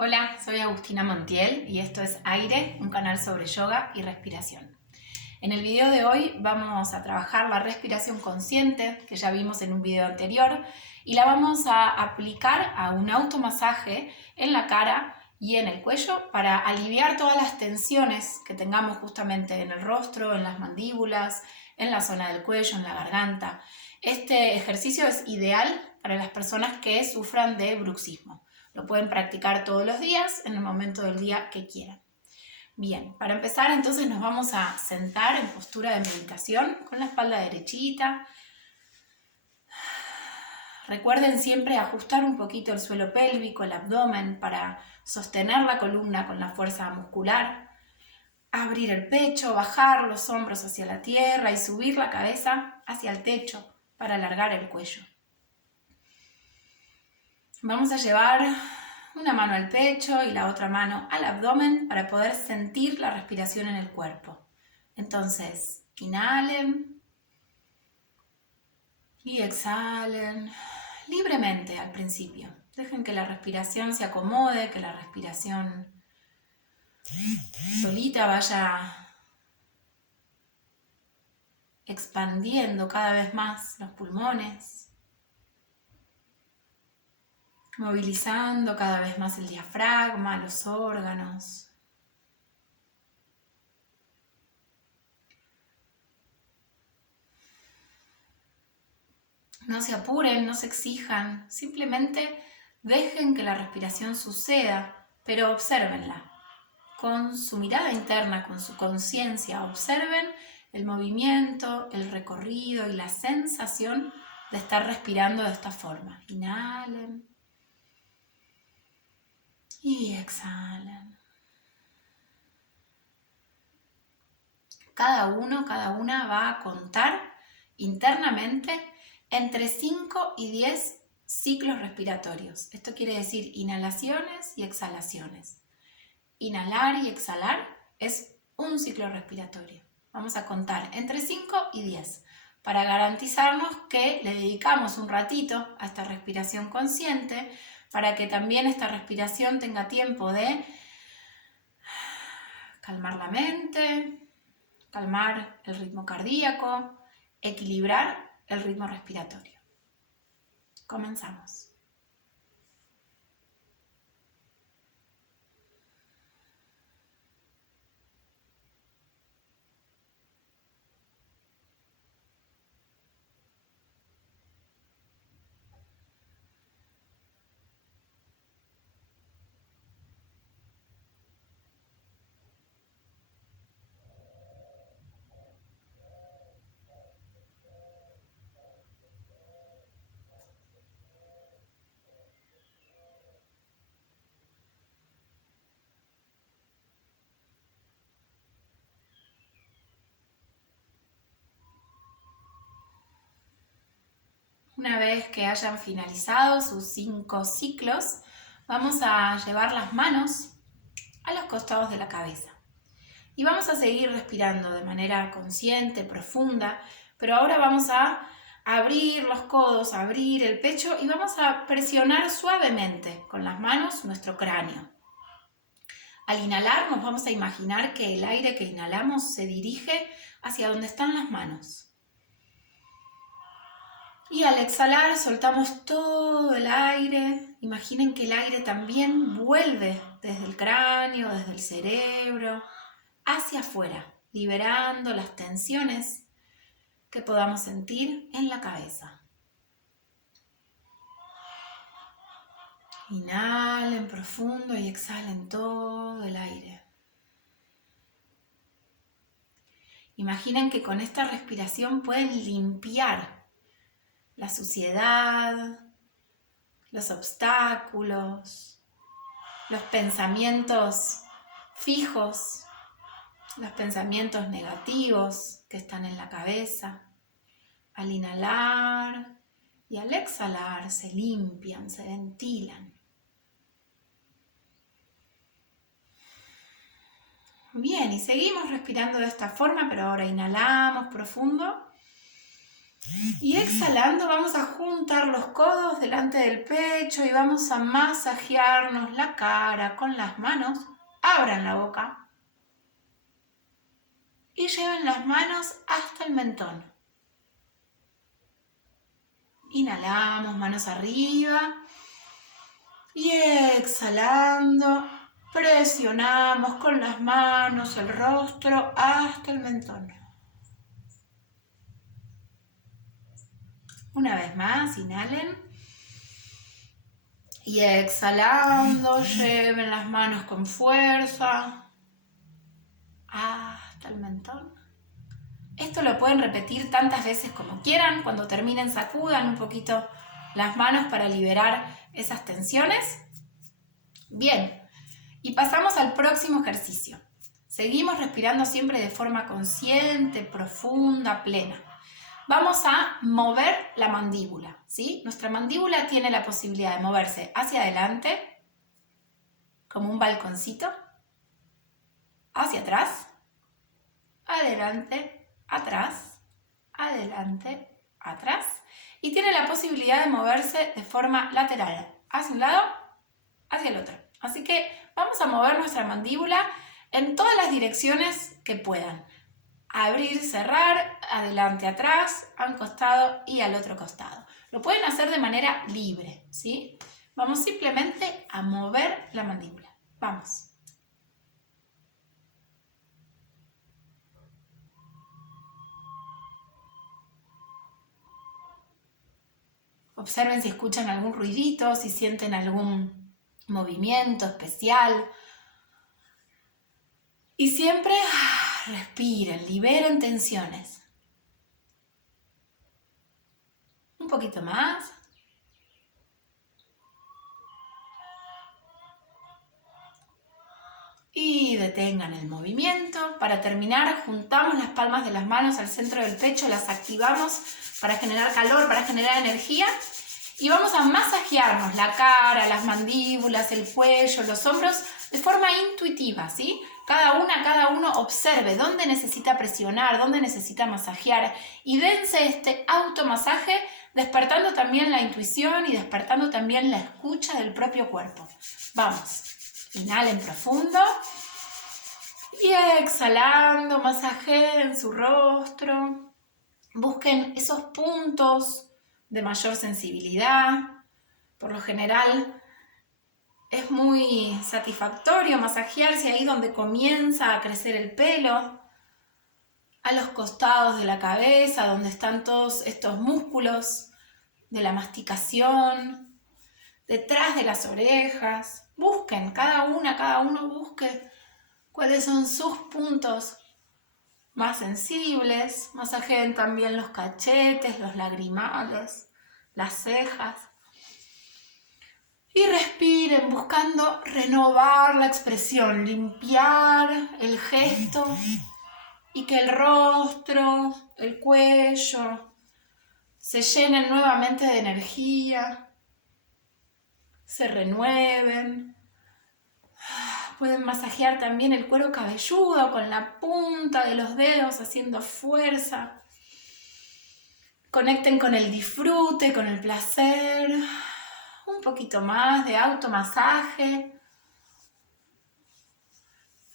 Hola, soy Agustina Montiel y esto es Aire, un canal sobre yoga y respiración. En el video de hoy vamos a trabajar la respiración consciente, que ya vimos en un video anterior, y la vamos a aplicar a un automasaje en la cara y en el cuello para aliviar todas las tensiones que tengamos justamente en el rostro, en las mandíbulas, en la zona del cuello, en la garganta. Este ejercicio es ideal para las personas que sufran de bruxismo. Lo pueden practicar todos los días, en el momento del día que quieran. Bien, para empezar entonces nos vamos a sentar en postura de meditación con la espalda derechita. Recuerden siempre ajustar un poquito el suelo pélvico, el abdomen, para sostener la columna con la fuerza muscular. Abrir el pecho, bajar los hombros hacia la tierra y subir la cabeza hacia el techo para alargar el cuello. Vamos a llevar una mano al pecho y la otra mano al abdomen para poder sentir la respiración en el cuerpo. Entonces, inhalen y exhalen libremente al principio. Dejen que la respiración se acomode, que la respiración solita vaya expandiendo cada vez más los pulmones, movilizando cada vez más el diafragma, los órganos. No se apuren, no se exijan, simplemente dejen que la respiración suceda, pero obsérvenla. Con su mirada interna, con su conciencia, observen el movimiento, el recorrido y la sensación de estar respirando de esta forma. Inhalen y exhalen. Cada una va a contar internamente entre 5 y 10 ciclos respiratorios. Esto quiere decir inhalaciones y exhalaciones. Inhalar y exhalar es un ciclo respiratorio. Vamos a contar entre 5 y 10 para garantizarnos que le dedicamos un ratito a esta respiración consciente, para que también esta respiración tenga tiempo de calmar la mente, calmar el ritmo cardíaco, equilibrar el ritmo respiratorio. Comenzamos. Una vez que hayan finalizado sus 5 ciclos, vamos a llevar las manos a los costados de la cabeza. Y vamos a seguir respirando de manera consciente, profunda, pero ahora vamos a abrir los codos, abrir el pecho y vamos a presionar suavemente con las manos nuestro cráneo. Al inhalar nos vamos a imaginar que el aire que inhalamos se dirige hacia donde están las manos. Y al exhalar soltamos todo el aire. Imaginen que el aire también vuelve desde el cráneo, desde el cerebro, hacia afuera, liberando las tensiones que podamos sentir en la cabeza. Inhalen profundo y exhalen todo el aire. Imaginen que con esta respiración pueden limpiar la suciedad, los obstáculos, los pensamientos fijos, los pensamientos negativos que están en la cabeza. Al inhalar y al exhalar se limpian, se ventilan. Bien, y seguimos respirando de esta forma, pero ahora inhalamos profundo Y exhalando vamos a juntar los codos delante del pecho y vamos a masajearnos la cara con las manos. Abran la boca y lleven las manos hasta el mentón. Inhalamos, manos arriba. Y exhalando, presionamos con las manos el rostro hasta el mentón. Una vez más, inhalen. Y exhalando, lleven las manos con fuerza hasta el mentón. Esto lo pueden repetir tantas veces como quieran. Cuando terminen, sacudan un poquito las manos para liberar esas tensiones. Bien, y pasamos al próximo ejercicio. Seguimos respirando siempre de forma consciente, profunda, plena. Vamos a mover la mandíbula, ¿sí? Nuestra mandíbula tiene la posibilidad de moverse hacia adelante, como un balconcito, hacia atrás, adelante, atrás, adelante, atrás. Y tiene la posibilidad de moverse de forma lateral, hacia un lado, hacia el otro. Así que vamos a mover nuestra mandíbula en todas las direcciones que puedan. Abrir, cerrar, adelante, atrás, a un costado y al otro costado. Lo pueden hacer de manera libre, ¿sí? Vamos simplemente a mover la mandíbula. Vamos. Observen si escuchan algún ruidito, si sienten algún movimiento especial. Y siempre respiren, liberen tensiones. Un poquito más. Y detengan el movimiento. Para terminar, juntamos las palmas de las manos al centro del pecho, las activamos para generar calor, para generar energía. Y vamos a masajearnos la cara, las mandíbulas, el cuello, los hombros de forma intuitiva, ¿sí? Cada uno observe dónde necesita presionar, dónde necesita masajear y dense este automasaje despertando también la intuición y despertando también la escucha del propio cuerpo. Vamos, inhalen profundo y exhalando, masajeen su rostro, busquen esos puntos de mayor sensibilidad. Por lo general es muy satisfactorio masajearse ahí donde comienza a crecer el pelo, a los costados de la cabeza, donde están todos estos músculos de la masticación, detrás de las orejas. Busquen, cada uno busque cuáles son sus puntos más sensibles. Masajeen también los cachetes, los lagrimales, las cejas. Y respiren buscando renovar la expresión, limpiar el gesto y que el rostro, el cuello se llenen nuevamente de energía, se renueven. Pueden masajear también el cuero cabelludo con la punta de los dedos haciendo fuerza. Conecten con el disfrute, con el placer. Un poquito más de automasaje.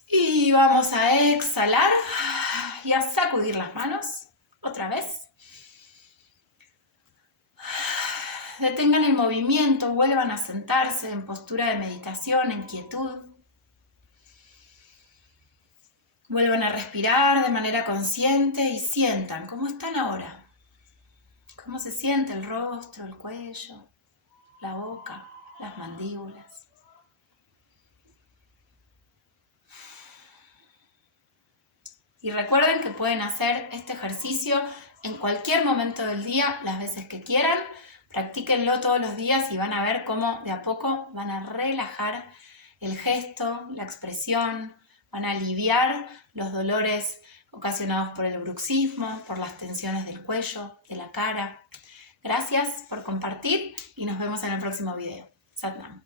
Y vamos a exhalar y a sacudir las manos otra vez. Detengan el movimiento, vuelvan a sentarse en postura de meditación, en quietud. Vuelvan a respirar de manera consciente y sientan cómo están ahora. Cómo se siente el rostro, el cuello, la boca, las mandíbulas. Y recuerden que pueden hacer este ejercicio en cualquier momento del día, las veces que quieran. Practíquenlo todos los días y van a ver cómo de a poco van a relajar el gesto, la expresión, van a aliviar los dolores ocasionados por el bruxismo, por las tensiones del cuello, de la cara. Gracias por compartir y nos vemos en el próximo video. Sat Nam.